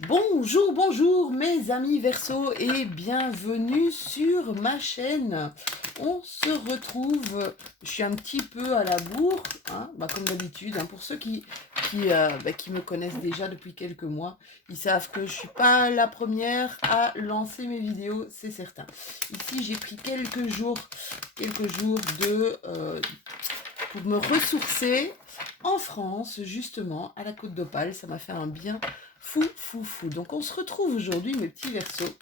Bonjour, bonjour mes amis Verseau et bienvenue sur ma chaîne. On se retrouve, je suis un petit peu à la bourre, hein, comme d'habitude, hein, pour ceux qui me connaissent déjà depuis quelques mois, ils savent que je suis pas la première à lancer mes vidéos, c'est certain. Ici j'ai pris quelques jours pour me ressourcer en France, justement, à la Côte d'Opale. Ça m'a fait un bien fou, fou, fou. Donc, on se retrouve aujourd'hui, mes petits Verseaux,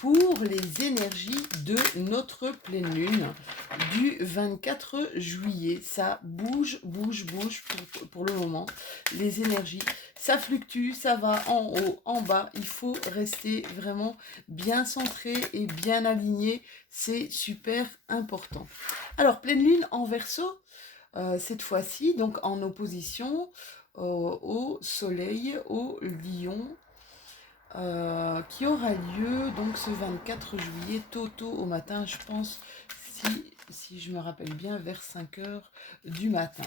pour les énergies de notre pleine lune du 24 juillet. Ça bouge, bouge, bouge pour le moment. Les énergies, ça fluctue, ça va en haut, en bas. Il faut rester vraiment bien centré et bien aligné. C'est super important. Alors, pleine lune en Verseau, cette fois-ci, donc en opposition au soleil, au lion, qui aura lieu donc ce 24 juillet, tôt au matin, je pense, si je me rappelle bien, vers 5 heures du matin.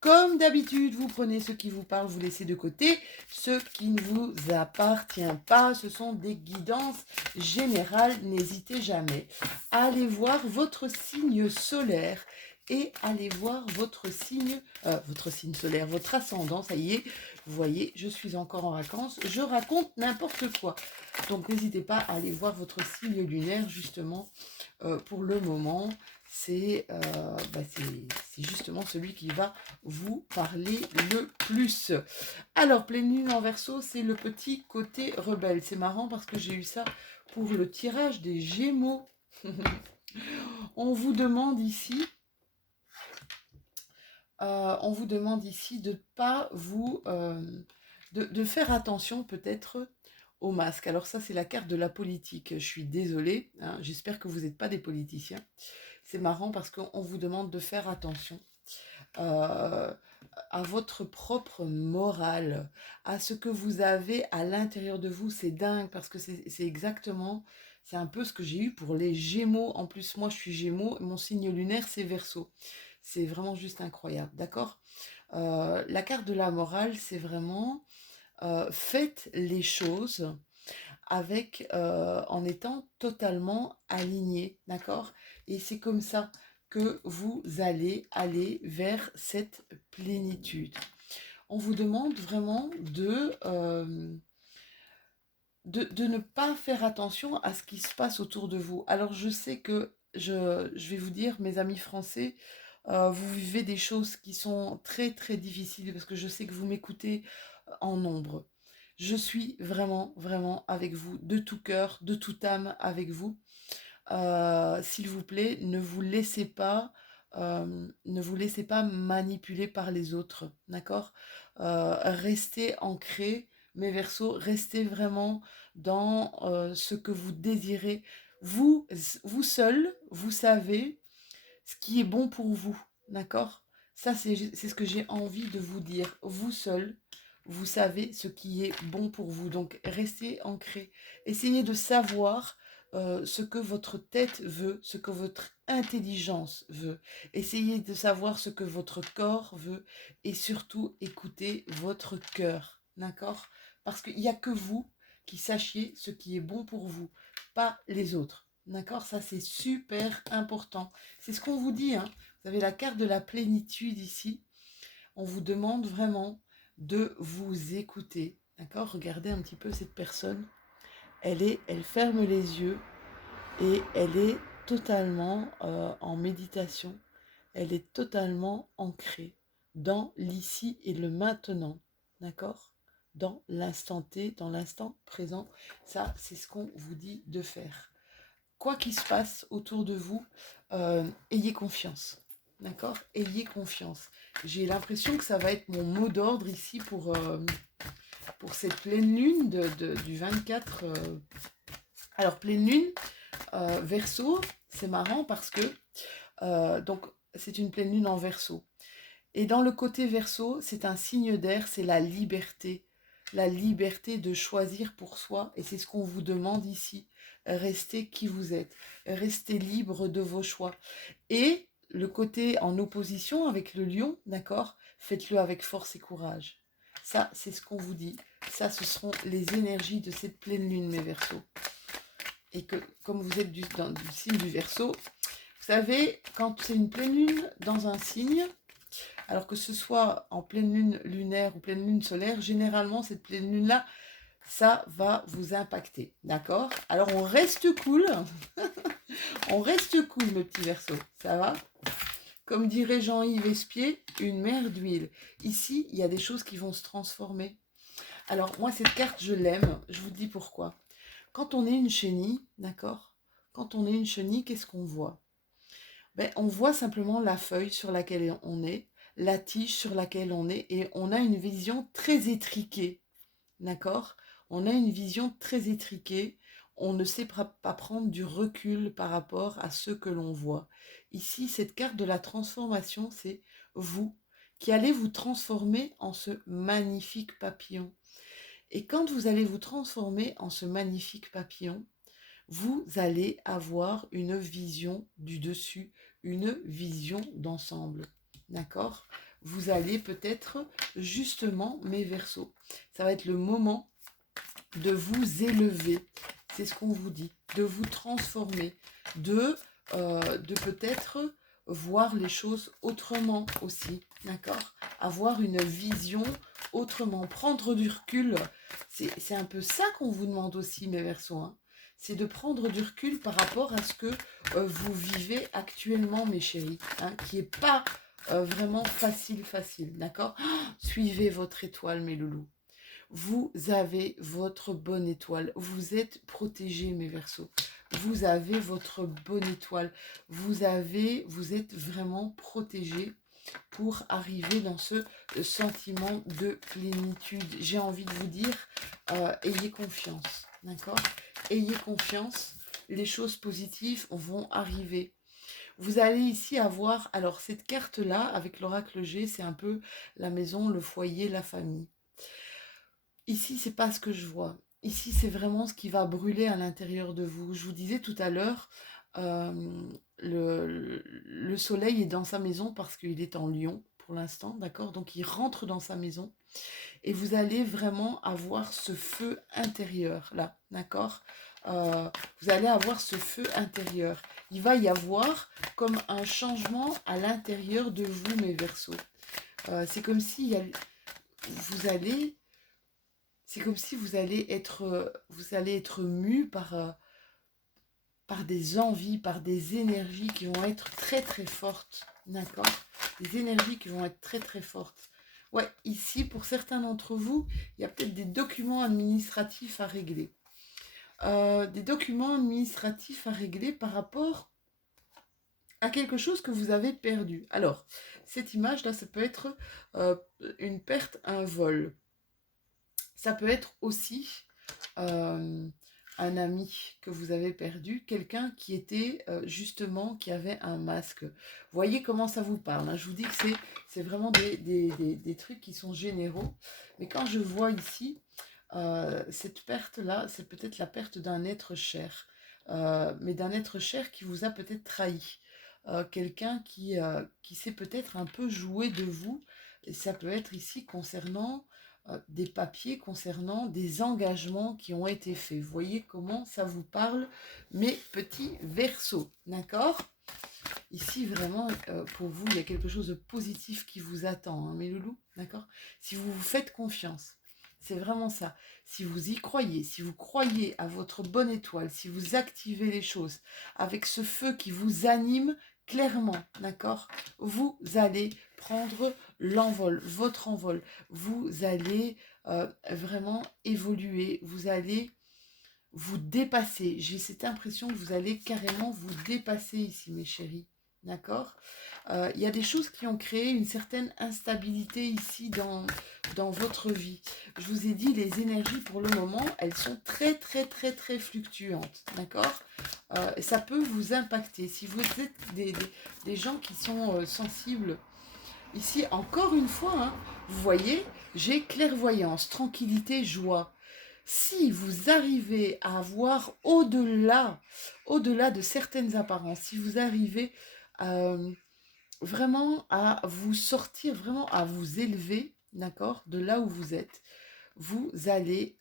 Comme d'habitude, vous prenez ce qui vous parle, vous laissez de côté ce qui ne vous appartient pas. Ce sont des guidances générales. N'hésitez jamais à aller voir votre signe solaire et allez voir votre signe solaire, votre ascendant. Ça y est, vous voyez, je suis encore en vacances. Je raconte n'importe quoi. Donc n'hésitez pas à aller voir votre signe lunaire justement pour le moment. C'est justement celui qui va vous parler le plus. Alors, pleine lune en Verseau, c'est le petit côté rebelle. C'est marrant parce que j'ai eu ça pour le tirage des Gémeaux. On vous demande ici, de pas vous, de faire attention peut-être au masque. Alors ça, c'est la carte de la politique. Je suis désolée, hein, j'espère que vous n'êtes pas des politiciens. C'est marrant parce qu'on vous demande de faire attention euh, à votre propre morale, à ce que vous avez à l'intérieur de vous. C'est dingue parce que c'est exactement, c'est un peu ce que j'ai eu pour les Gémeaux. En plus, moi, je suis Gémeaux, mon signe lunaire, c'est Verseau. C'est vraiment juste incroyable, d'accord. La carte de la morale, c'est vraiment faites les choses en étant totalement aligné, d'accord. Et c'est comme ça que vous allez aller vers cette plénitude. On vous demande vraiment de ne pas faire attention à ce qui se passe autour de vous. Alors je sais que je vais vous dire, mes amis français, vous vivez des choses qui sont très très difficiles parce que je sais que vous m'écoutez en nombre. Je suis vraiment vraiment avec vous, de tout cœur, de toute âme avec vous. S'il vous plaît, ne vous laissez pas manipuler par les autres, d'accord. Restez ancrés, mes Verseaux, restez vraiment dans ce que vous désirez. Vous, vous seul, vous savez ce qui est bon pour vous, d'accord. Ça, c'est ce que j'ai envie de vous dire. Vous seul, vous savez ce qui est bon pour vous. Donc, restez ancrés. Essayez de savoir ce que votre tête veut, ce que votre intelligence veut. Essayez de savoir ce que votre corps veut et surtout écoutez votre cœur, d'accord. Parce qu'il n'y a que vous qui sachiez ce qui est bon pour vous, pas les autres. D'accord, ça c'est super important. C'est ce qu'on vous dit, hein. Vous avez la carte de la plénitude ici. On vous demande vraiment de vous écouter. D'accord, regardez un petit peu cette personne. Elle ferme les yeux et elle est totalement en méditation. Elle est totalement ancrée dans l'ici et le maintenant. D'accord, dans l'instant T, dans l'instant présent. Ça, c'est ce qu'on vous dit de faire. Quoi qu'il se passe autour de vous, ayez confiance. D'accord, ayez confiance. J'ai l'impression que ça va être mon mot d'ordre ici pour cette pleine lune du 24. Alors, pleine lune, Verseau, c'est marrant parce que donc c'est une pleine lune en Verseau. Et dans le côté Verseau, c'est un signe d'air, c'est la liberté de choisir pour soi. Et c'est ce qu'on vous demande ici. Restez qui vous êtes, restez libre de vos choix. Et le côté en opposition avec le lion, d'accord, faites-le avec force et courage. Ça, c'est ce qu'on vous dit. ça, ce seront les énergies de cette pleine lune, mes Verseaux. Et que, comme vous êtes du signe du Verseau, vous savez, quand c'est une pleine lune dans un signe, alors que ce soit en pleine lune lunaire ou pleine lune solaire, généralement, cette pleine lune-là, ça va vous impacter, d'accord? Alors, on reste cool. On reste cool, mes petits Verseaux, ça va? Comme dirait Jean-Yves Espier, une mer d'huile. Ici, il y a des choses qui vont se transformer. Alors, moi, cette carte, je l'aime. Je vous dis pourquoi. Quand on est une chenille, d'accord? Quand on est une chenille, qu'est-ce qu'on voit? Ben, on voit simplement la feuille sur laquelle on est, la tige sur laquelle on est, et on a une vision très étriquée, d'accord? On a une vision très étriquée, on ne sait pas prendre du recul par rapport à ce que l'on voit. Ici, cette carte de la transformation, c'est vous qui allez vous transformer en ce magnifique papillon. Et quand vous allez vous transformer en ce magnifique papillon, vous allez avoir une vision du dessus, une vision d'ensemble. D'accord? Vous allez peut-être justement, mes Verseaux, ça va être le moment de vous élever. C'est ce qu'on vous dit, de vous transformer, de peut-être voir les choses autrement aussi, d'accord? Avoir une vision autrement, prendre du recul. C'est un peu ça qu'on vous demande aussi, mes Verseaux, hein. C'est de prendre du recul par rapport à ce que vous vivez actuellement, mes chéris, hein, qui n'est pas vraiment facile, d'accord? Suivez votre étoile, mes loulous. Vous avez votre bonne étoile. Vous êtes protégés, mes Verseaux. Vous avez votre bonne étoile. Vous êtes vraiment protégés pour arriver dans ce sentiment de plénitude. J'ai envie de vous dire, ayez confiance, d'accord? Ayez confiance, les choses positives vont arriver. Vous allez ici avoir, alors cette carte-là, avec l'oracle G, c'est un peu la maison, le foyer, la famille. Ici, c'est pas ce que je vois. Ici, c'est vraiment ce qui va brûler à l'intérieur de vous. Je vous disais tout à l'heure, le soleil est dans sa maison parce qu'il est en Lion pour l'instant, d'accord? Donc, il rentre dans sa maison et vous allez vraiment avoir ce feu intérieur, là, d'accord? Vous allez avoir ce feu intérieur. Il va y avoir comme un changement à l'intérieur de vous, mes Verseaux. C'est comme si vous allez... C'est comme si vous allez être mu par des envies, par des énergies qui vont être très très fortes, d'accord? Des énergies qui vont être très très fortes. Ouais, ici, pour certains d'entre vous, il y a peut-être des documents administratifs à régler. Des documents administratifs à régler par rapport à quelque chose que vous avez perdu. Alors, cette image-là, ça peut être une perte, un vol. Ça peut être aussi un ami que vous avez perdu, quelqu'un qui était justement, qui avait un masque. Voyez comment ça vous parle, hein. Je vous dis que c'est vraiment des trucs qui sont généraux. Mais quand je vois ici, cette perte-là, c'est peut-être la perte d'un être cher. Mais d'un être cher qui vous a peut-être trahi. Quelqu'un qui s'est peut-être un peu joué de vous. Et ça peut être ici concernant des papiers, concernant des engagements qui ont été faits. Vous voyez comment ça vous parle, mes petits Verseaux, d'accord? Ici, vraiment, pour vous, il y a quelque chose de positif qui vous attend, hein, mes loulous, d'accord? Si vous vous faites confiance, c'est vraiment ça. Si vous y croyez, si vous croyez à votre bonne étoile, si vous activez les choses avec ce feu qui vous anime clairement, d'accord? Vous allez prendre l'envol, votre envol. Vous allez vraiment évoluer. Vous allez vous dépasser. J'ai cette impression que vous allez carrément vous dépasser ici, mes chéris. D'accord? Il y a des choses qui ont créé une certaine instabilité ici dans votre vie. Je vous ai dit, les énergies pour le moment, elles sont très très très très fluctuantes. D'accord? Ça peut vous impacter. Si vous êtes des gens qui sont sensibles, ici, encore une fois, hein, vous voyez, j'ai clairvoyance, tranquillité, joie. Si vous arrivez à avoir au-delà de certaines apparences, si vous arrivez vraiment à vous sortir, vraiment à vous élever, d'accord, de là où vous êtes, vous allez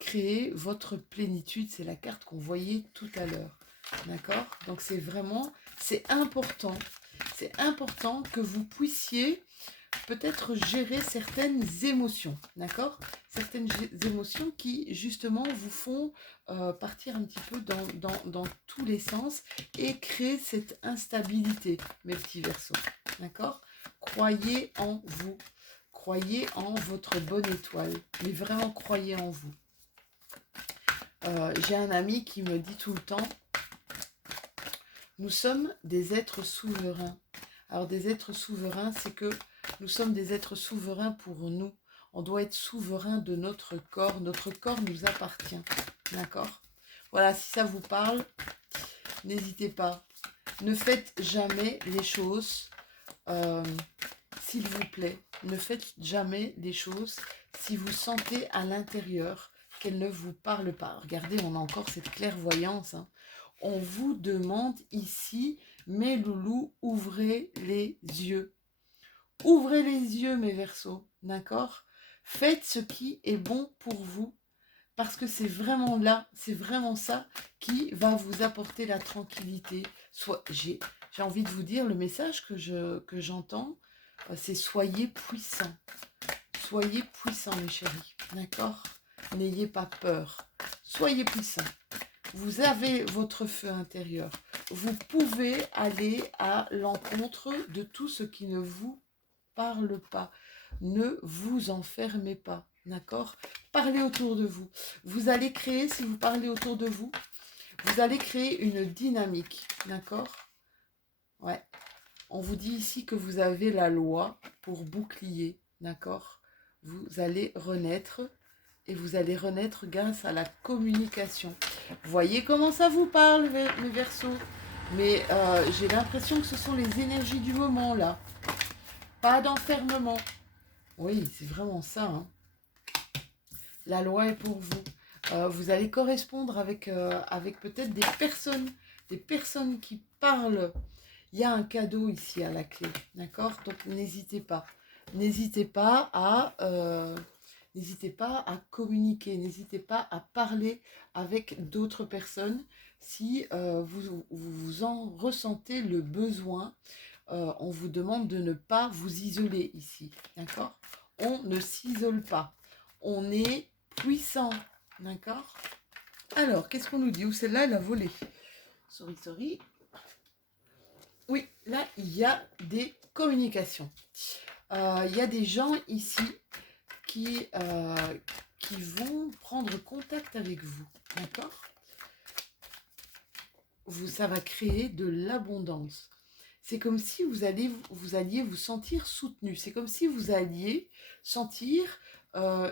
créer votre plénitude. C'est la carte qu'on voyait tout à l'heure. D'accord? Donc c'est vraiment, c'est important. C'est important que vous puissiez peut-être gérer certaines émotions, d'accord? Certaines émotions qui, justement, vous font partir un petit peu dans tous les sens et créer cette instabilité, mes petits Verseaux, d'accord? Croyez en vous, croyez en votre bonne étoile, mais vraiment croyez en vous. J'ai un ami qui me dit tout le temps, nous sommes des êtres souverains. Alors des êtres souverains, c'est que nous sommes des êtres souverains pour nous. On doit être souverain de notre corps. Notre corps nous appartient. D'accord? Voilà, si ça vous parle, n'hésitez pas. Ne faites jamais les choses, s'il vous plaît. Ne faites jamais les choses si vous sentez à l'intérieur qu'elles ne vous parlent pas. Regardez, on a encore cette clairvoyance. Hein. On vous demande ici, mes loulous, ouvrez les yeux. Ouvrez les yeux, mes Verseaux, d'accord? Faites ce qui est bon pour vous, parce que c'est vraiment là, c'est vraiment ça qui va vous apporter la tranquillité. J'ai envie de vous dire, le message que j'entends, c'est soyez puissants. Soyez puissants, mes chéris, d'accord? N'ayez pas peur. Soyez puissants. Vous avez votre feu intérieur. Vous pouvez aller à l'encontre de tout ce qui ne vous parle pas. Ne vous enfermez pas, d'accord? Parlez autour de vous. Vous allez créer, si vous parlez autour de vous, vous allez créer une dynamique, d'accord? Ouais. On vous dit ici que vous avez la loi pour bouclier, d'accord? Vous allez renaître et vous allez renaître grâce à la communication. Voyez comment ça vous parle, mes Verseaux? Mais j'ai l'impression que ce sont les énergies du moment, là. Pas d'enfermement. Oui, c'est vraiment ça. Hein. La loi est pour vous. Vous allez correspondre avec peut-être des personnes qui parlent. Il y a un cadeau ici à la clé, d'accord? Donc n'hésitez pas. N'hésitez pas à communiquer, n'hésitez pas à parler avec d'autres personnes si vous en ressentez le besoin. On vous demande de ne pas vous isoler ici, d'accord? On ne s'isole pas. On est puissant, d'accord? Alors, qu'est-ce qu'on nous dit? Où celle-là, elle a volé. Sorry. Oui, là, il y a des communications. Il y a des gens ici qui vont prendre contact avec vous, d'accord? Ça va créer de l'abondance. C'est comme si vous alliez vous sentir soutenu. C'est comme si vous alliez sentir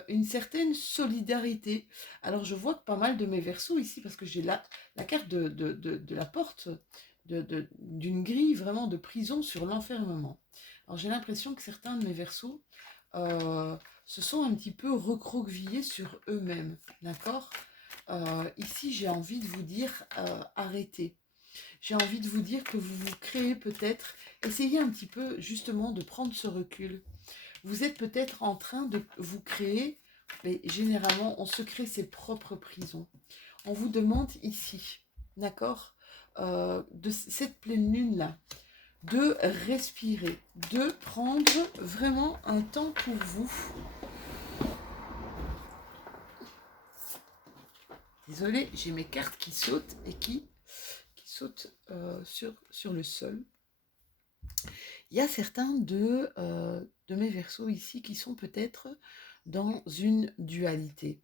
une certaine solidarité. Alors, je vois que pas mal de mes Verseaux ici, parce que j'ai la carte de la porte, d'une grille vraiment de prison sur l'enfermement. Alors, j'ai l'impression que certains de mes Verseaux se sont un petit peu recroquevillés sur eux-mêmes. D'accord? Ici, j'ai envie de vous dire arrêtez. J'ai envie de vous dire que vous vous créez peut-être, essayez un petit peu justement de prendre ce recul. Vous êtes peut-être en train de vous créer, mais généralement on se crée ses propres prisons. On vous demande ici, d'accord, de cette pleine lune-là, de respirer, de prendre vraiment un temps pour vous. Désolée, j'ai mes cartes qui sautent et qui sautent sur le sol. Il y a certains de mes Verseaux ici qui sont peut-être dans une dualité,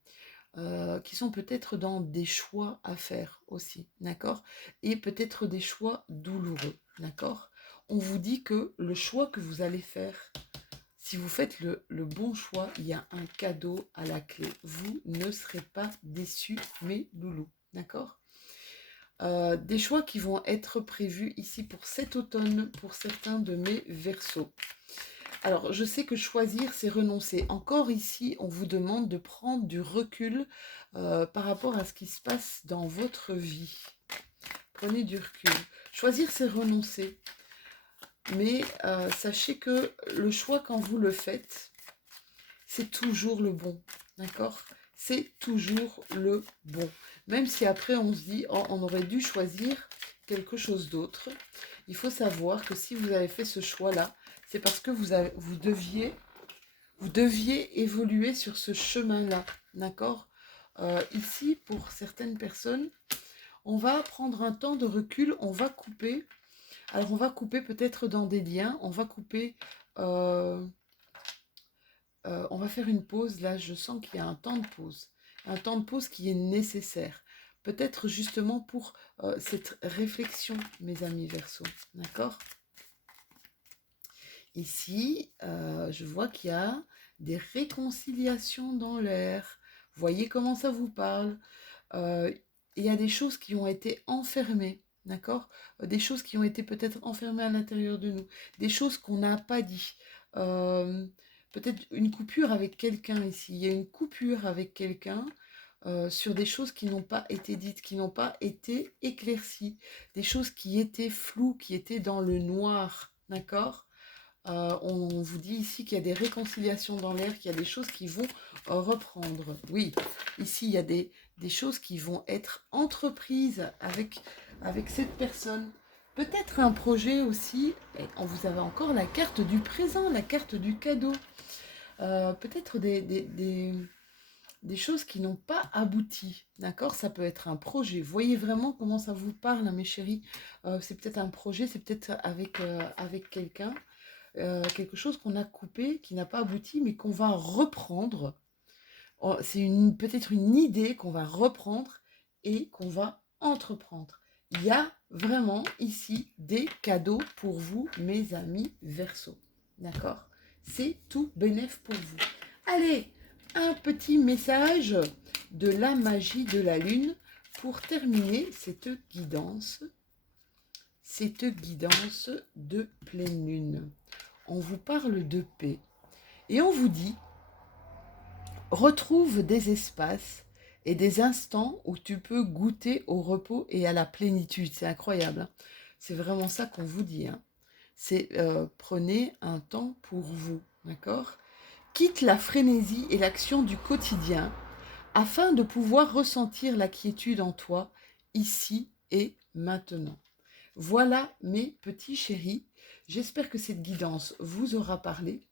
qui sont peut-être dans des choix à faire aussi, d'accord? Et peut-être des choix douloureux, d'accord? On vous dit que le choix que vous allez faire, si vous faites le bon choix, il y a un cadeau à la clé. Vous ne serez pas déçus, mes loulous, d'accord? Des choix qui vont être prévus ici pour cet automne pour certains de mes Verseaux. Alors, je sais que choisir, c'est renoncer. Encore ici, on vous demande de prendre du recul par rapport à ce qui se passe dans votre vie. Prenez du recul. Choisir, c'est renoncer. Mais sachez que le choix, quand vous le faites, c'est toujours le bon. d'accord? C'est toujours le bon. Même si après on se dit, oh, on aurait dû choisir quelque chose d'autre. Il faut savoir que si vous avez fait ce choix-là, c'est parce que vous deviez évoluer sur ce chemin-là, d'accord? Ici, pour certaines personnes, on va prendre un temps de recul, on va couper. Alors, on va couper peut-être dans des liens, on va couper, on va faire une pause. Là, je sens qu'il y a un temps de pause qui est nécessaire. Peut-être justement pour cette réflexion, mes amis Verseau, d'accord? Ici, je vois qu'il y a des réconciliations dans l'air. Voyez comment ça vous parle. Il y a des choses qui ont été enfermées, d'accord? Des choses qui ont été peut-être enfermées à l'intérieur de nous, des choses qu'on n'a pas dit. Peut-être une coupure avec quelqu'un ici. Il y a une coupure avec quelqu'un sur des choses qui n'ont pas été dites, qui n'ont pas été éclaircies, des choses qui étaient floues, qui étaient dans le noir, d'accord? On vous dit ici qu'il y a des réconciliations dans l'air, qu'il y a des choses qui vont reprendre. Oui, ici, il y a des choses qui vont être entreprises avec cette personne. Peut-être un projet aussi. Et vous avez encore la carte du présent, la carte du cadeau. Peut-être des choses qui n'ont pas abouti. D'accord? Ça peut être un projet. Voyez vraiment comment ça vous parle, hein, mes chéris. C'est peut-être un projet, c'est peut-être avec quelqu'un. Quelque chose qu'on a coupé, qui n'a pas abouti, mais qu'on va reprendre. C'est peut-être une idée qu'on va reprendre et qu'on va entreprendre. Il y a vraiment ici des cadeaux pour vous, mes amis Verseau. D'accord? C'est tout bénef pour vous. Allez, un petit message de la magie de la lune pour terminer cette guidance de pleine lune. On vous parle de paix et on vous dit, retrouve des espaces et des instants où tu peux goûter au repos et à la plénitude. C'est incroyable, hein. C'est vraiment ça qu'on vous dit, hein. C'est prenez un temps pour vous, d'accord? Quitte la frénésie et l'action du quotidien afin de pouvoir ressentir la quiétude en toi, ici et maintenant. Voilà mes petits chéris, j'espère que cette guidance vous aura parlé.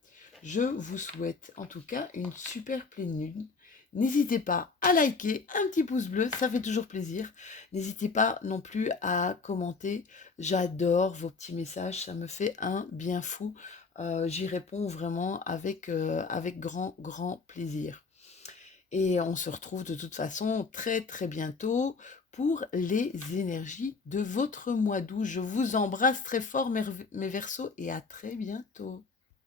Je vous souhaite en tout cas une super pleine lune. N'hésitez pas à liker, un petit pouce bleu, ça fait toujours plaisir. N'hésitez pas non plus à commenter, j'adore vos petits messages, ça me fait un bien fou. J'y réponds vraiment avec grand plaisir. Et on se retrouve de toute façon très très bientôt pour les énergies de votre mois d'août. Je vous embrasse très fort mes Verseaux et à très bientôt.